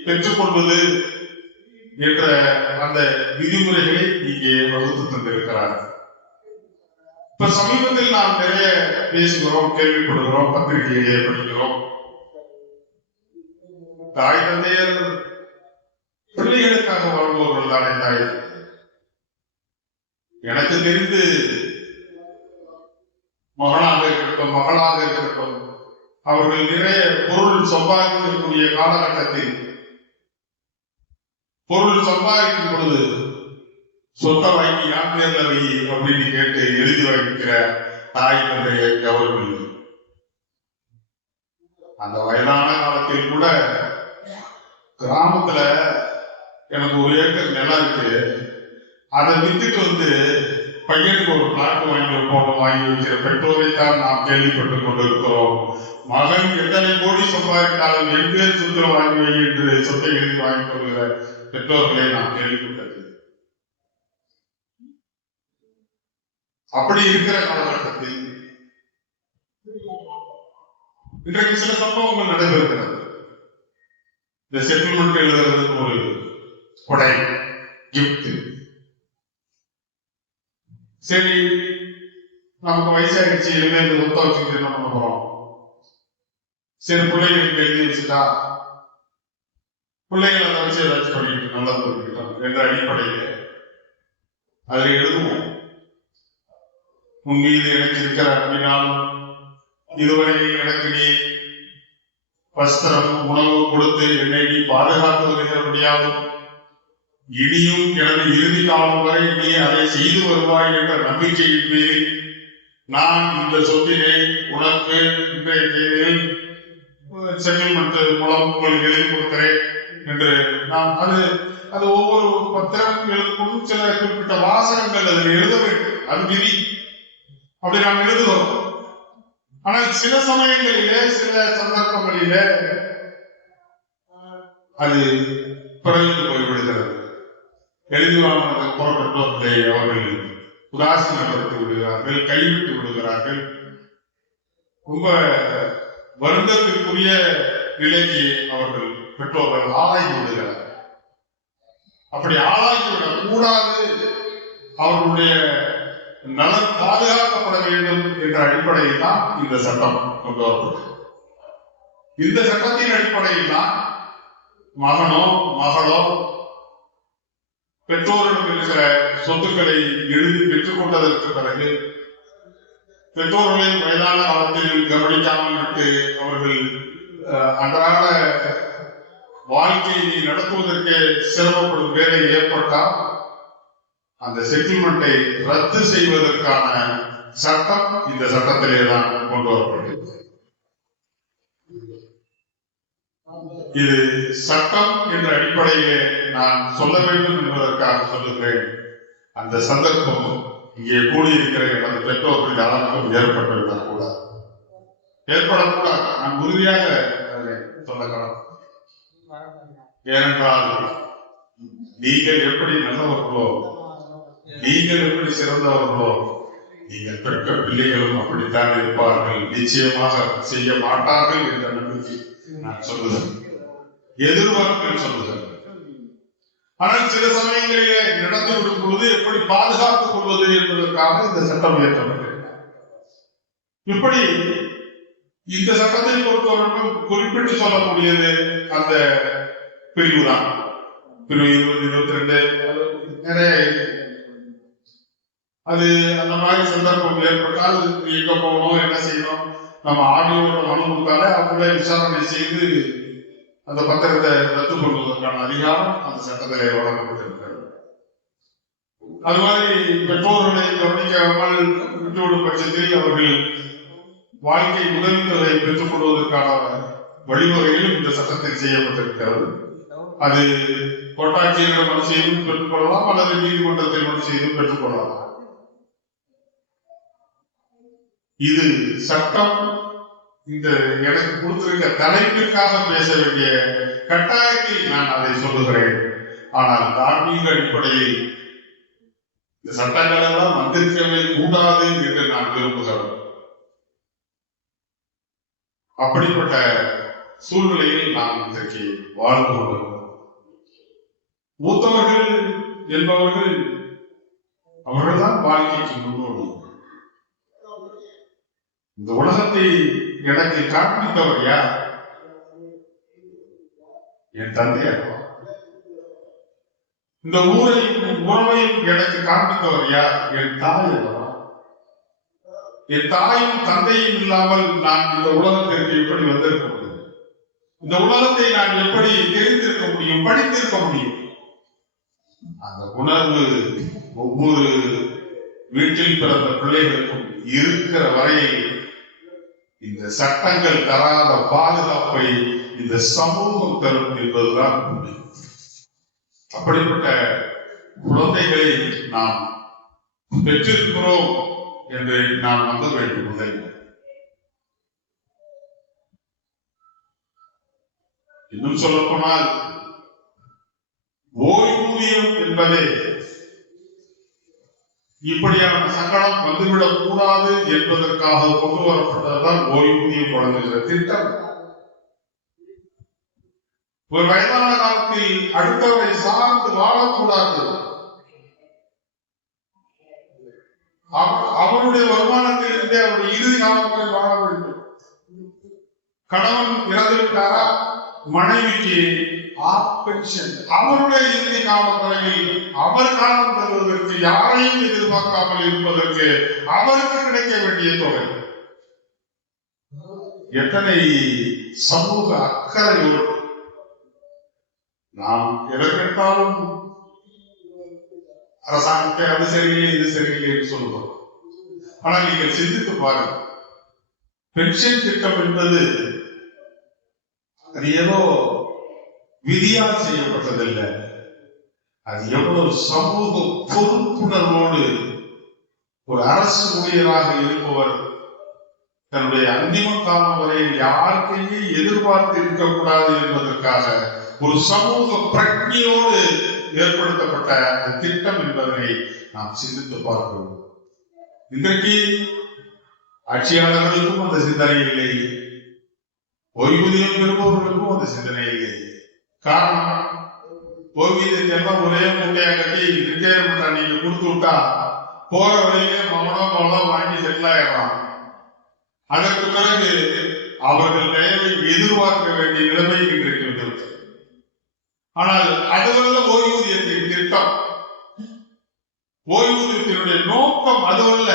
பெற்றுக்கொள்வது என்ற அந்த விதிமுறைகளை இங்கே வகுத்து தந்திருக்கிறார். இப்ப சமீபத்தில் நாம் நிறைய பேசுகிறோம், கேள்விப்படுகிறோம், பத்திரிகையிலே படிக்கிறோம். தாய் தந்தையர் பிள்ளைகளுக்காக வாழ்பவர்கள் தானே தாய். எனக்கு தெரிந்து மகனாக இருக்கட்டும் மகளாக இருக்கட்டும் அவர்கள் நிறைய பொருள் சம்பாதிக்கக்கூடிய காலகட்டத்தில் பொருள் சம்பாதிக்கும் பொழுது சொந்த வாங்கி யான் பேர்ல வை அப்படின்னு கேட்டு எழுதி வைக்கிற தாய் தந்தையை அவர்கள் அந்த வயதான காலத்தில் கூட கிராமத்துல எனக்கு 1 ஏக்கர் நிலம் இருக்கு, அதை வித்துட்டு வந்து பையனுக்கு ஒரு பிளாட் வாங்கி வைக்கிற பெற்றோரை தான் நாம் கேள்விப்பட்டுக் கொண்டிருக்கிறோம். மகன் எத்தனை கோடி சம்பாதித்தாலும் என் பேர் சொத்துல வாங்கி வை என்று சொத்தை எழுதி வாங்கிக் கொள்கிற பெற்றோர்களை நாம் கேள்விப்பட்டது. அப்படி இருக்கிற காலகட்டத்தில் இன்றைக்கு சில சம்பவங்கள் நடைபெறுகிறது. இந்த செட்டில்மெண்ட் எழுதுறதுக்கு ஒரு கொடை கிஃப்ட். சரி, நமக்கு வயசாயிடுச்சு, இனிமே இந்த சொத்தை வச்சுக்கிட்டு என்ன பண்ண போறோம்? சரி, பிள்ளைகளுக்கு எழுதி வச்சுட்டா பிள்ளைகளை அதை வச்சு ஏதாச்சும் பண்ணிக்கிட்டு நல்லா பண்ணிக்கிட்டோம் என்ற அடிப்படையில் அதில் எழுதுவோம். உன் மீது எனக்கு இருக்கிற அப்படின்னாலும் இதுவரை எனக்கு நீ வஸ்திரம் உணவு கொடுத்து என்னை நீ பாதுகாத்து வருகிறபடியாலும் இனியும் எனது இறுதி காலம் வரை நீ அதை செய்து வருவாய் என்ற நம்பிக்கையின் பேரில் நான் இந்த சொத்தினை உனக்கு இன்றைய தேதியில் செட்டில்மெண்ட் மூலம் உங்களுக்கு எழுதி கொடுக்கிறேன் என்று நாம் அது ஒவ்வொரு பத்திரம் எழுதும் சில குறிப்பிட்ட வாசகங்கள் அதில் எழுத வேண்டும். அது விதி, அப்படி நாம் எழுதுகிறோம். ஆனால் சில சமயங்களிலே சில சந்தர்ப்பங்களிலே அது குறைந்து போய்விடுகிறது. எழுதி வாங்கினது புறப்பட்டோர்களை அவர்கள் உதாசீனப்படுத்தி விடுகிறார்கள், கைவிட்டு விடுகிறார்கள். ரொம்ப வருந்தத்திற்குரிய நிலைக்கு அவர்கள் பெற்றோர்கள் ஆளாகி விடுகிறார்கள். அப்படி ஆளாகிவிடக் கூடாது, அவர்களுடைய நலன் பாதுகாக்கப்பட வேண்டும் என்ற அடிப்படையில் தான் இந்த சட்டம் கொண்டு வரப்பட்டது. இந்த சட்டத்தின் அடிப்படையில் தான் மகனோ மகளோ பெற்றோரிடம் இருக்கிற சொத்துக்களை எழுதி பெற்றுக் கொண்டதற்கு பிறகு பெற்றோர்களின் வயதான காலத்தில் கவனிக்காமல் விட்டு அவர்கள் அன்றாட வாழ்க்கையை நடத்துவதற்கு சிரமப்படும் வேலை ஏற்பட்டால் அந்த செட்டில்மெண்டை ரத்து செய்வதற்கான சட்டம் இந்த சட்டத்திலே தான் கொண்டு வரப்பட்டது. இது சட்டம் என்ற அடிப்படையிலே நான் சொல்ல வேண்டும் என்பதற்காக சொல்லுகிறேன். அந்த சந்தர்ப்பம் இங்கே கூடியிருக்கிற எனது பெற்றோர்கள் யாருக்கும் ஏற்பட்டுவிடக் கூடாது, ஏற்படக்கூடாது. நான் உறுதியாக சொல்ல, ஏனென்றால் நீங்கள் எப்படி நல்லவர்களோ, நீங்கள் எப்படி சிறந்தவர்களோ, நீங்கள் பெற்ற பிள்ளைகளும் அப்படித்தான் இருப்பார்கள். நிச்சயமாக செய்ய மாட்டார்கள் என்ற நம்பிக்கை நான் சொல்லுகிறேன், எதிர்பார்ப்பு சொல்லுகிறேன். ஆனால் சில சமயங்களிலே நடந்துவிடும் பொழுது எப்படி பாதுகாத்துக் கொள்வது என்பதற்காக இந்த சட்டம் இயற்றப்பட்டது. இப்படி இந்த சட்டத்தை பொறுத்தவரைக்கும் குறிப்பிட்டு சொல்லக்கூடியது அந்த பிரிவுதான், பிரிவு 20-22. நிறைய அது அந்த மாதிரி சந்தர்ப்பம் ஏற்பட்டால் எங்க போகணும், என்ன செய்யணும், நம்ம ஆடியோட மனு கொடுத்தாலே அவங்களே விசாரணை செய்து அந்த பத்திரத்தை ரத்து கொள்வதற்கான அதிகாரம் அந்த சட்டத்திலே வழங்கப்பட்டிருக்கிறது. அது மாதிரி பெற்றோர்களை கவனிக்காமல் விட்டுவிடும் பட்சத்தில் அவர்கள் வாழ்க்கை உதவித்தொகை பெற்றுக் கொள்வதற்கான வழிமுறைகளும் இந்த சட்டத்தில் செய்யப்பட்டிருக்கிறது. அது கோட்டாட்சியரிடம் மனு செய்தும் பெற்றுக்கொள்ளலாம், அல்லது நீதிமன்றத்தில் மனு செய்தும் பெற்றுக்கொள்ளலாம். இது சட்டம் இந்த எனக்கு கொடுத்திருக்க தலைப்பிற்காக பேச வேண்டிய கட்டாயத்தில் நான் அதை சொல்லுகிறேன். ஆனால் தார்மீக அடிப்படையில் இந்த சட்டங்கள் எல்லாம் வந்திருக்கவே கூடாது என்று நான் விரும்புகிறேன். அப்படிப்பட்ட சூழ்நிலையில் நாம் இன்றைக்கு வாழ்ந்து கொண்டிருக்கிறோம். மூத்தவர்கள் என்பவர்கள் அவர்கள்தான் வாழ்க்கைக்கு முன்னோடி. இந்த உலகத்தை எனக்கு காண்பித்தவர் யார்? என் தந்தையார். இந்த ஊரையும் உறவையும் எனக்கு காண்பித்தவர் யார்? என் தாய் அல்லவா? என் தாயும் தந்தையும் இல்லாமல் நான் இந்த உலகத்திற்கு எப்படி வந்திருக்க முடியும்? இந்த உலகத்தை நான் எப்படி தெரிந்திருக்க முடியும், படித்திருக்க முடியும்? அந்த உணர்வு ஒவ்வொரு வீட்டில் பிறந்த பிள்ளைகளுக்கும் இருக்கிற வரையில் இந்த சட்டங்கள் தராத பாதுகாப்பை இந்த சமூகம் தரும் என்பதுதான் உண்மை. அப்படிப்பட்ட குழந்தைகளை நாம் பெற்றிருக்கிறோம் என்று நாம் நம்ப வேண்டும். இன்னும் சொல்ல போனால் ஓய்வூதியம் என்பதே இப்படியான சங்கடம் வந்துவிடக் கூடாது என்பதற்காக கொண்டு வரப்பட்டதுதான் ஓய்வூதியம் வழங்குகிற திட்டம். ஒரு வயதான காலத்தில் அடுத்தவரை சார்ந்து வாழக்கூடாது, அவருடைய வருமானத்தில் இருந்தே அவருடைய இறுதி காலத்தில் வாழ வேண்டும். கணவன் இறந்துவிட்டாரா, மனைவிக்கு பென்ஷன், அவருடைய இறுதி காலத்தில் அவர் காலம் தருவதற்கு யாரையும் எதிர்பார்க்காமல் இருப்பதற்கு அவருக்கு கிடைக்க வேண்டிய தொகை. எத்தனை சமூக அக்கறையோடு நாம் எதற்கெடுத்தாலும் அரசாங்கத்தை அது சரியில்லை இது சரியில்லை என்று சொல்லுவோம். ஆனால் நீங்கள் சிந்தித்து பாருங்கள், பென்ஷன் திட்டம் என்பது அது ஏதோ விதியால் செய்யப்பட்டதில்லை. அது எவ்வளவு சமூக பொறுப்புணர்வோடு ஒரு அரசு ஊழியராக இருப்பவர் தன்னுடைய அந்திம காலம் வரை யாருக்கையே எதிர்பார்த்து இருக்கக்கூடாது என்பதற்காக ஒரு சமூக பிரஜையோடு ஏற்படுத்தப்பட்ட அந்த திட்டம் என்பதனை நாம் சிந்தித்து பார்க்கிறோம். இன்றைக்கு ஆட்சியாளர்களுக்கும் அந்த சிந்தனை இல்லை, ஓய்வூதியம் பெறுபவர்களுக்கும் அந்த சிந்தனை இல்லை. காரணம், ஓய்வூதியத்தை எல்லாம் ஒரே மூட்டையா கட்டி ரிட்டையர்மெண்ட் அன்னைக்கு கொடுத்து விட்டா போற வழியிலே மௌனம் வாங்கி செட்டில் ஆயிடலாம். அதற்கு பிறகு அவர்கள் தயவை எதிர்பார்க்க வேண்டிய நிலைமை இன்றைக்கு வந்துவிட்டது. ஆனால் அதுவல்ல ஓய்வூதியத்தின் திட்டம். ஓய்வூதியத்தினுடைய நோக்கம் அதுவல்ல.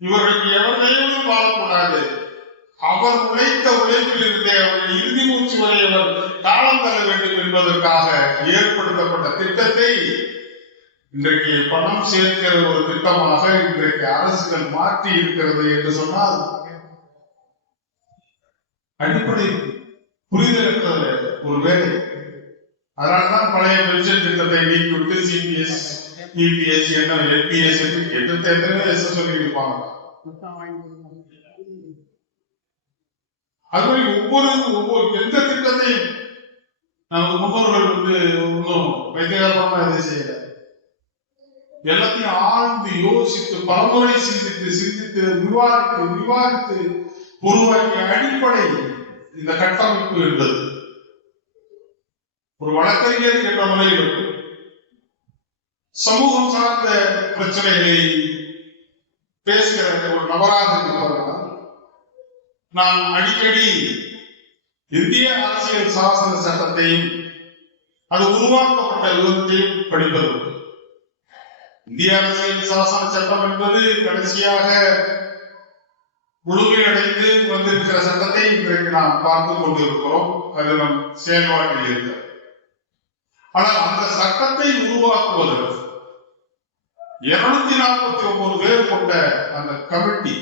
இவர்களுக்கு எவர் தயவும் வாழக்கூடாது. அவர் உழைத்த உழைப்பில் இருந்தே அவருடைய இறுதி மூச்சு வரை அவர் காலம் தர வேண்டும் என்பதற்காக ஏற்படுத்தப்பட்ட திட்டத்தை இன்றைக்கு பணம் சேர்க்கிற ஒரு திட்டமாக இன்றைக்கு அரசுகள் மாற்றி இருக்கிறது என்று சொன்னால் அடிப்படை புரிதலுக்கு ஒரு வேலை. அதனால்தான் பழைய பென்ஷன் திட்டத்தை நீக்கிவிட்டு சிபிஎஸ், இபிஎஸ், என்பிஎஸ் என்று சொல்லி இருப்பாங்க. அதுவரை ஒவ்வொரு எந்த திட்டத்தையும் நமக்கு முன்னோர்கள் இன்னும் வைத்தியகாலமா எதை செய்யல. எல்லாத்தையும் ஆழ்ந்து யோசித்து பலமுறை சிந்தித்து விவாதித்து உருவாக்கிய அடிப்படை இந்த கட்டமைப்பு என்பது ஒரு வழக்கறிஞர் என்ற முறையில் சமூகம் சார்ந்த பிரச்சனைகளை பேசுகிற ஒரு நபராக இருப்பவர்கள் நான் அடிக்கடி இந்திய அரசியல் சாசன சட்டத்தையும் அது உருவாக்கப்பட்ட விதத்தையும் படிப்பது. இந்திய அரசியல் சாசன சட்டம் என்பது கடைசியாக முழுமையடைந்து வந்திருக்கிற சட்டத்தை இன்றைக்கு நாம் பார்த்து கொண்டிருக்கிறோம். அது நம் செயல்பாட்டில் இருக்கிறது. ஆனால் அந்த சட்டத்தை உருவாக்குவதற்கு 249 பேர் கொண்ட அந்த கமிட்டி,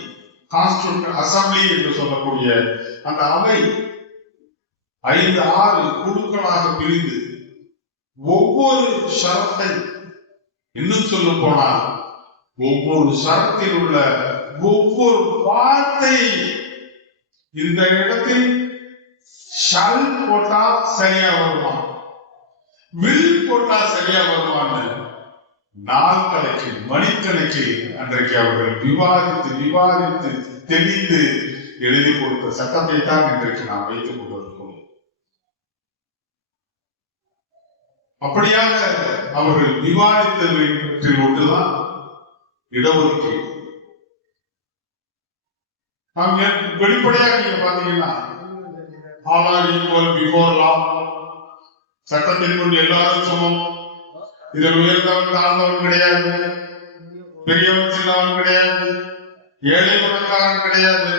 கான்ஸ்டிடியூஷன் அசம்பிளி என்று சொல்லக்கூடிய அந்த அவை, 5, 6 குழுக்களாக பிரிந்து ஒவ்வொரு ஷரத்தை, இன்னும் சொல்ல போனால் ஒவ்வொரு ஷரத்தில் உள்ள ஒவ்வொரு வார்த்தை இந்த இடத்தில் ஷல் போட்டா சரியா வருமா, வில் போட்டா சரியா வருமான்னு நாள் கணக்கில் மணிக்கணக்கில் அன்றைக்கு அவர்கள் விவாதித்து விவாதித்து தெளிந்து எழுதி கொடுத்த சட்டத்தை தான் இன்றைக்கு நாம் வைத்துக் கொண்டிருக்கிறோம். அப்படியாக அவர்கள் விவாதித்தவற்றில் ஒன்றுதான் இடஒதுக்கீடு. நாம் வெளிப்படையாக நீங்க பாத்தீங்கன்னா all are equal before law, சட்டத்தின் முன் எல்லாரும் சமம், இதில் உயர்ந்தவன் தாழ்ந்தவன் கிடையாது, பெரியவன் சின்னவன் கிடையாது, ஏழை பணக்காரன் கிடையாது,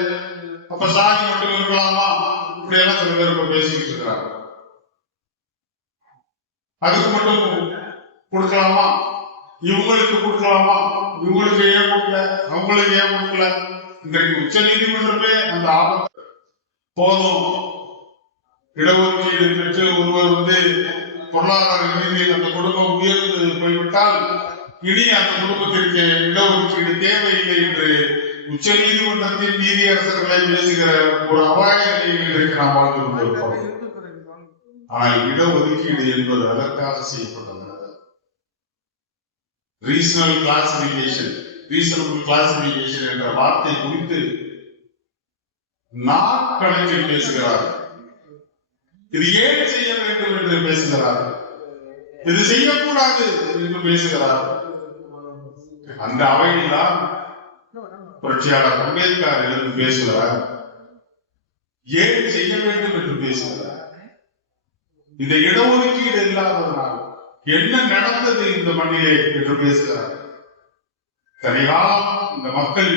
அப்ப சாதி மட்டும் இருக்கலாமா, இப்படி எல்லாம் சில பேர் பேசிக்கிட்டு இருக்கிறாங்க. அதுக்கு மட்டும் கொடுக்கலாமா, இவங்களுக்கு கொடுக்கலாமா, இவங்களுக்கு ஏன் கொடுக்கல, அவங்களுக்கு ஏன் கொடுக்கல. இன்றைக்கு உச்ச நீதிமன்றமே அந்த ஆபத்து போதும், இடஒதுக்கீடு பெற்று ஒருவர் பொருளாதார ரீதியில் அந்த குடும்பம் உயர்ந்து போய்விட்டால் இனி அந்த குடும்பத்திற்கு இடஒதுக்கீடு தேவையில்லை என்று உச்ச நீதிமன்றத்தின் நீதியரசர்களை பேசுகிற ஒரு அபாய நிலையில் இன்றைக்கு நாம் வாழ்ந்து கொண்டிருக்கிறோம். ஆனால் இடஒதுக்கீடு என்பது அதற்காக செய்யப்பட்டது. ரீசனபிள் கிளாசிபிகேஷன் என்ற வார்த்தை குறித்து நாட்கணக்கில் பேசுகிறார். இது ஏன் செய்ய வேண்டும் என்று பேசுகிறார், இது செய்யக்கூடாது என்று பேசுகிறார். அந்த அவையில் தான் புரட்சியாளர் அம்பேத்கர் எழுந்து பேசுகிறார். ஏன் செய்ய வேண்டும் என்று பேசுகிறார். இந்த இடஒதுக்கீடு இல்லாததனால் என்ன நடந்தது இந்த மண்ணிலே என்று பேசுகிறார். தனிகாலம் இந்த மக்கள்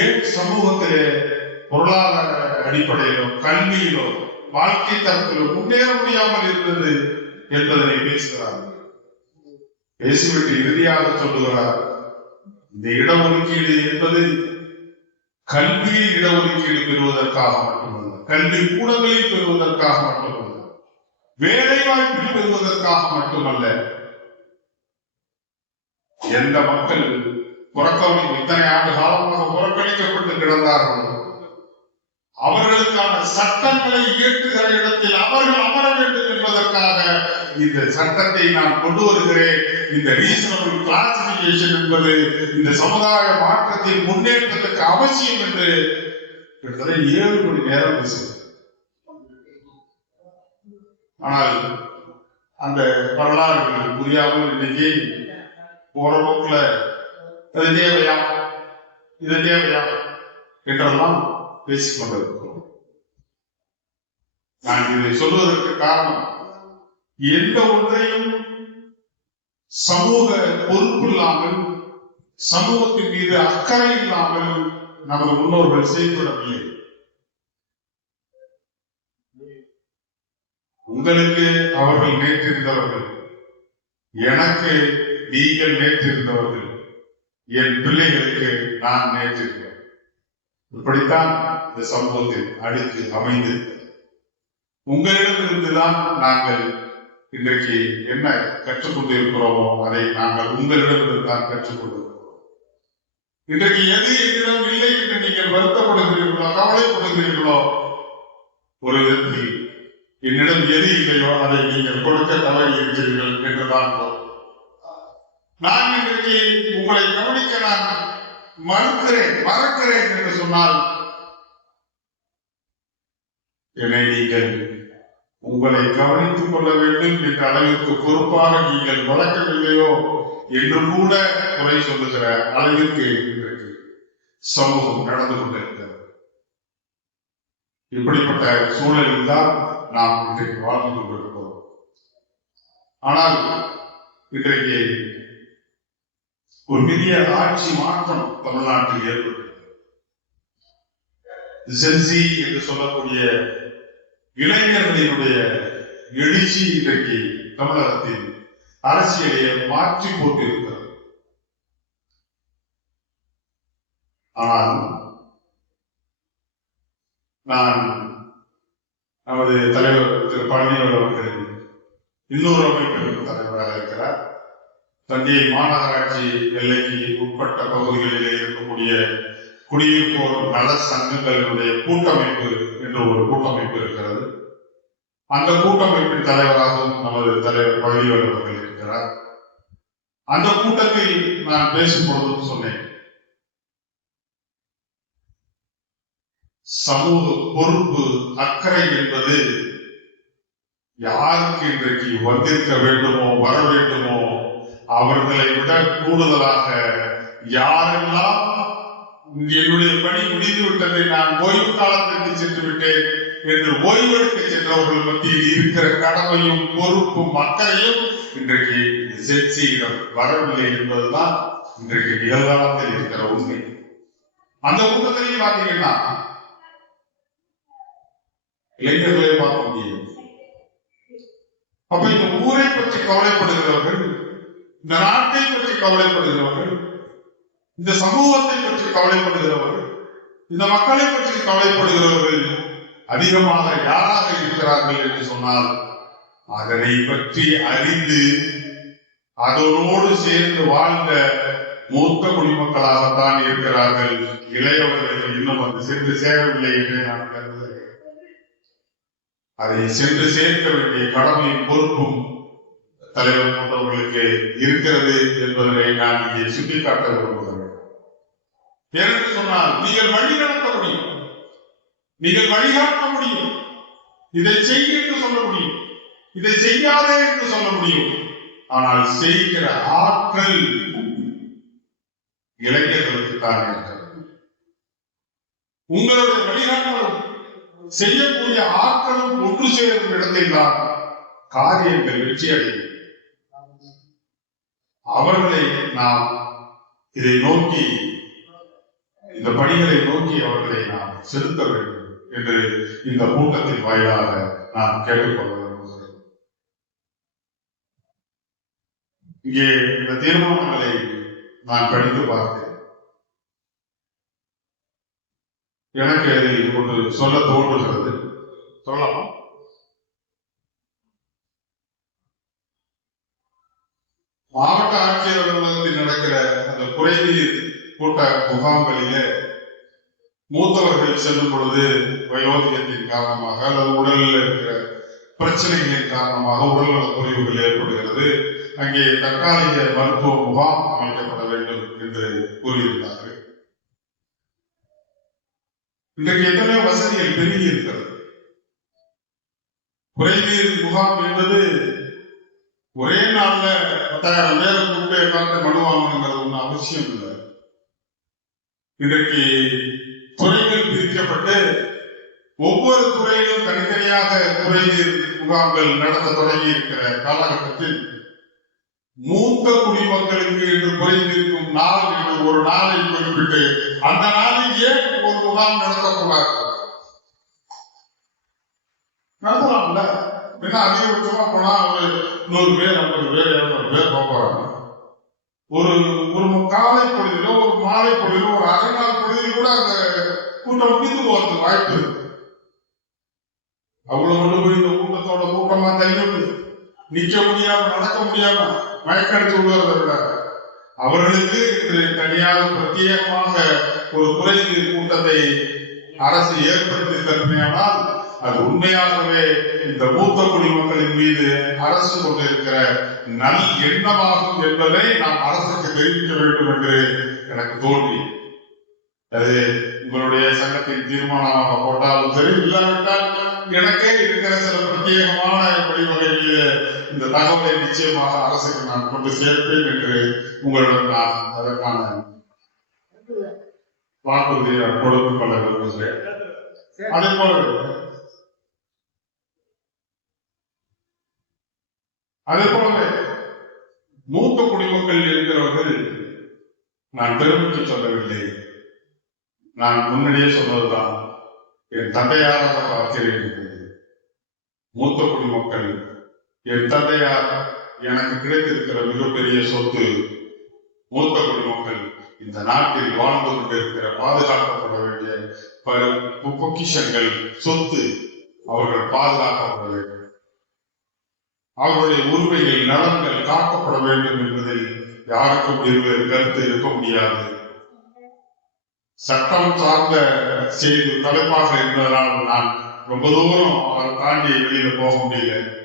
ஏன் சமூகத்திலே பொருளாதார அடிப்படையிலோ கல்வியிலோ வாழ்க்கை தரத்திலோ முன்னேற முடியாமல் இருந்தது என்பதனை பேசுகிறார். பேசிவிட்டு இறுதியாக சொல்லுகிறார், இந்த இடஒதுக்கீடு என்பது கல்வியில் இடஒதுக்கீடு பெறுவதற்காக மட்டுமல்ல, கல்வி கூடங்களில் பெறுவதற்காக மட்டுமல்ல, வேலை வாய்ப்பில் பெறுவதற்காக மட்டுமல்ல, எந்த மக்கள் இத்தனை ஆண்டு காலமாக புறக்கணிக்கப்பட்டு கிடந்தார்களோ அவர்களுக்கான சட்டங்களை இயற்றுகிற இடத்தில் அவர்கள் அமர வேண்டும் என்பதற்காக இந்த சட்டத்தை நான் கொண்டு வருகிறேன். இந்த ரீசனபிள் கிளாசிபிகேஷன் என்பது இந்த சமுதாய மாற்றத்தின் முன்னேற்றத்துக்கு அவசியம் என்று கிட்டத்தட்ட 7 மணி நேரம் பேசுகிறேன். ஆனால் அந்த வரலாறுகள் புரியாமல் இன்னைக்கு போற போக்குல அது தேவையா இது தேவையா என்றெல்லாம் பேசிக் கொண்டிருக்கிறோம். நான் இதை சொல்வதற்கு காரணம், எந்த ஒன்றையும் சமூக பொறுப்பு இல்லாமல், சமூகத்தின் மீது அக்கறை இல்லாமல் நமது முன்னோர்கள் செய்துவிடவில்லை. உங்களுக்கு அவர்கள் நேற்றிருந்தவர்கள், எனக்கு நீங்கள் நேற்றிருந்தவர்கள், என் பிள்ளைகளுக்கு நான் நேற்றிருந்தேன். இப்படித்தான் இந்த சமூகத்தில் அடுத்து அமைந்து உங்களிடமிருந்துதான் நாங்கள் இன்றைக்கு என்ன கற்றுக்கொண்டு இருக்கிறோமோ அதை நாங்கள் உங்களிடமிருந்து தான் கற்றுக்கொண்டிருக்கிறோம். இன்றைக்கு எது என்னிடம் இல்லை என்று நீங்கள் வருத்தப்படுகிறீர்களோ, கவலைப்படுகிறீர்களோ, ஒரு விதத்தில் என்னிடம் எது இல்லையோ அதை நீங்கள் கொடுக்க தவறி இருக்கிறீர்கள் என்றுதான். நான் இன்றைக்கு உங்களை கவனிக்க நான் மறக்கிறேன் என்று சொன்னால் என்னை நீங்கள் உங்களை கவனித்துக் கொள்ள வேண்டும் என்ற அளவிற்கு பொறுப்பாக நீங்கள் வளர்க்கவில்லையோ என்று கூட குறை சொல்லுகிற அளவிற்கு இன்றைக்கு சமூகம் நடந்து கொண்டிருக்கிறது. இப்படிப்பட்ட சூழலில் தான் நாம் இன்றைக்கு வாழ்ந்து கொண்டிருக்கிறோம். ஆனால் இன்றைக்கு ஒரு பெரிய ஆட்சி மாற்றம் தமிழ்நாட்டில் ஏற்பட்டது. ஜென்சி என்று சொல்லக்கூடிய இளைஞர்களினுடைய எழுச்சி இன்றைக்கு தமிழகத்தில் அரசியலையே மாற்றி போட்டு இருக்கிறது. ஆனால் நான் நமது தலைவர் திரு பழனிவேல் அவர்கள் இன்னொரு அமைப்பிற்கு தலைவராக இருக்கிறார். தஞ்சை மாநகராட்சி எல்லைக்கு உட்பட்ட பகுதிகளிலே இருக்கக்கூடிய குடியிருப்போர் நல சங்கங்களுடைய கூட்டமைப்பு என்ற ஒரு கூட்டமைப்பு இருக்கிறது. அந்த கூட்டமைப்பின் தலைவராகவும் நமது தலைவர் பழனிவேல் அவர்கள் இருக்கிறார். அந்த கூட்டத்தில் நான் பேசும்பொழுது சொன்னேன், சமூக பொறுப்பு, அக்கறை என்பது யாருக்கு இன்றைக்கு வந்திருக்க வேண்டுமோ, வர வேண்டுமோ, அவர்களை விட கூடுதலாக யாரெல்லாம் என்னுடைய பணி முடிந்து விட்டதை, நான் ஓய்வு காலத்திற்கு சென்று விட்டேன் என்று ஓய்வெடுக்க சென்றவர்கள் மத்தியில் இருக்கிற கடமையும் பொறுப்பும் அக்கறையும் இன்றைக்கு ஜெட்சியிடம் வரவில்லை என்பதுதான் இன்றைக்கு நிகழ்காலத்தில் இருக்கிற உண்மை. அந்த கூட்டத்திலையும் பார்த்தீங்கன்னா இளைஞர்களை பார்க்க முடியும். அப்ப இந்த ஊரை பற்றி கவலைப்படுகிறவர்கள், இந்த நாட்டை பற்றி கவலைப்படுகிறவர்கள், இந்த சமூகத்தை பற்றி கவலைப்படுகிறவர்கள், இந்த மக்களை பற்றி கவலைப்படுகிறவர்கள் அதிகமாக யாராக இருக்கிறார்கள் என்று சொன்னால், அதனை பற்றி அறிந்து அதனோடு சேர்ந்து வாழ்ந்த மூத்த குடிமக்களாகத்தான் இருக்கிறார்கள். இளையவர்கள் இன்னும் அது சென்று சேரவில்லை என்று நான் கருதுகிறேன். அதை சென்று சேர்க்க வேண்டிய கடமையும் பொறுப்பும் தலைவர் போன்றவர்களுக்கு இருக்கிறது என்பதை நான் இங்கே சுட்டிக்காட்ட விரும்புகிறேன். ஏனென்று சொன்னால், நீங்கள் வழிநடத்த முடியும், நீங்கள் வழிகாட்ட முடியும், இதை செய்ய என்று சொல்ல முடியும், இதை செய்யாதே என்று சொல்ல முடியும். ஆனால் செய்கிற ஆற்றல் இளைஞர்களுக்கு தான் இருக்கிறது. உங்களுடைய வழிகாட்டலும் செய்யக்கூடிய ஆட்களும் ஒன்று சேரும் இடத்தில் தான் காரியங்கள் வெற்றி அடையும். அவர்களை நாம் இதை நோக்கி, இந்த பணிகளை நோக்கி அவர்களை நாம் செலுத்த வேண்டும் என்று இந்த கூட்டத்தின் வாயிலாக நாம் கேட்டுக்கொள்ள விரும்புகிறோம். இங்கே இந்த தீர்மானங்களை நான் படித்து பார்த்தேன். எனக்கு அதில் ஒன்று சொல்ல தோன்றுகிறது. சொல்லலாம். மாவட்ட ஆட்சியர் அலுவலகத்தில் நடக்கிற அந்த குறைதீர் கூட்ட முகாம்களிலே மூத்தவர்கள் செல்லும் பொழுது வயோதிகத்தின் காரணமாக அல்லது உடலில் இருக்கிற பிரச்சனைகளின் காரணமாக உடல்நல குறைவுகள் ஏற்படுகிறது. அங்கே தற்காலிக மருத்துவ முகாம் அமைக்கப்பட வேண்டும் என்று கூறியிருந்தார்கள். இன்றைக்கு எத்தனையோ வசதிகள் பெருகி இருக்கிறது. குறைதீர் முகாம் என்பது ஒரே நாள்ல 10,000 பேரை கூப்பிட்டு எல்லாத்தையும் மனு வாங்கணுங்கிறது ஒன்றும் அவசியம் இல்லை. இன்றைக்கு துறைகள் பிரிக்கப்பட்டு ஒவ்வொரு துறையிலும் தனித்தனியாக குறைதீர் முகாம்கள் நடத்த தொடங்கி இருக்கிற காலகட்டத்தில் மூத்த குடிமக்களுக்கு என்று குறைந்திருக்கும் நாள் என்று ஒரு நாளை குறிப்பிட்டு அந்த நாளில் ஏன் ஒரு முகாம் நடத்தக்கூடாது? நடத்தலாம்ல. ஏன்னா அதிகபட்சமா போனா ஒரு 100 பேர், 50 பேர், 200 பேர் போறாங்க. ஒரு காலை பொழுதிலோ, ஒரு மாலை பொழுதிலோ, ஒரு அரை நாள் பொழுதில் கூட அந்த கூட்டம் முடிந்து போறதுக்கு வாய்ப்பு இருக்கு. அவ்வளவு கொண்டு போய் இந்த கூட்டத்தோட கூட்டமா தள்ளி நிக்க முடியாம, நடக்க முடியாம மயக்கடித்து விடுவதை விட அவர்களுக்கு தனியாக பிரத்யேகமாக ஒரு குறைதீர் கூட்டத்தை அரசு ஏற்படுத்தி தருமையானால் அது உண்மையாகவே இந்த மூத்த குடிமக்களின் மீது அரசு கொண்டிருக்கிற நல் எண்ணமாகும் என்பதை நாம் அரசுக்கு தெரிவிக்க வேண்டும் என்று எனக்கு தோன்றி, அது உங்களுடைய சங்கத்தின் தீர்மானமாக போட்டாலும் சரி, இல்லாவிட்டால் எனக்கே இருக்கிற சில பிரத்யேகமான வழிவகைகளில் இந்த தகவலை நிச்சயமாக அரசுக்கு நான் கொண்டு சேர்ப்பேன் என்று உங்களிடம் நான் அதற்கான வாக்குறுதியை கொடுத்துக் கொள்ள விரும்புகிறேன். அதே போலவே மூத்த குடிமக்கள் இருக்கிறவர்கள், நான் பெருமைக்கு சொல்லவில்லை, நான் முன்னாடியே சொன்னதுதான், என் தந்தையாக பார்க்கிறேன். மூத்த குடிமக்கள், என் தந்தையார் எனக்கு கிடைத்திருக்கிற மிகப்பெரிய சொத்து. மூத்த குடிமக்கள் இந்த நாட்டில் வாழ்ந்து கொண்டிருக்கிற பாதுகாக்கப்பட வேண்டிய பல பொக்கிஷங்கள், சொத்து. அவர்கள் பாதுகாக்கப்பட வேண்டும். அவர்களுடைய உரிமைகள் நலன்கள் காக்கப்பட வேண்டும் என்பதில் யாருக்கும் இருவேறு கருத்து இருக்க முடியாது. சட்டம் சார்ந்த செய்தி தலைப்பாக இருந்ததனால் நான் ரொம்ப தூரம் அதை தாண்டி வெளியில போக முடியல.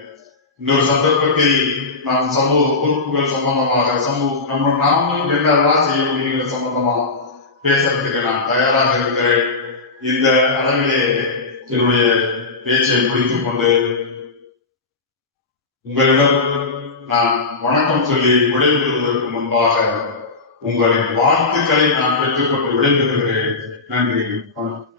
இன்னொரு சந்தர்ப்பத்தில் நாம் சமூக பொறுப்புகள் சம்பந்தமாக நாமும் என்னெல்லாம் செய்ய முடியுங்கிற சம்பந்தமா பேசுறதுக்கு நான் தயாராக இருக்கிறேன். இந்த அளவிலே என்னுடைய பேச்சை முடித்துக் கொண்டு உங்களிடம் நான் வணக்கம் சொல்லி விடைபெறுவதற்கு முன்பாக உங்களின் வாழ்த்துக்களை நான் பெற்றுக்கொண்டு விடைபெறுகிறேன். நன்றி, வணக்கம்.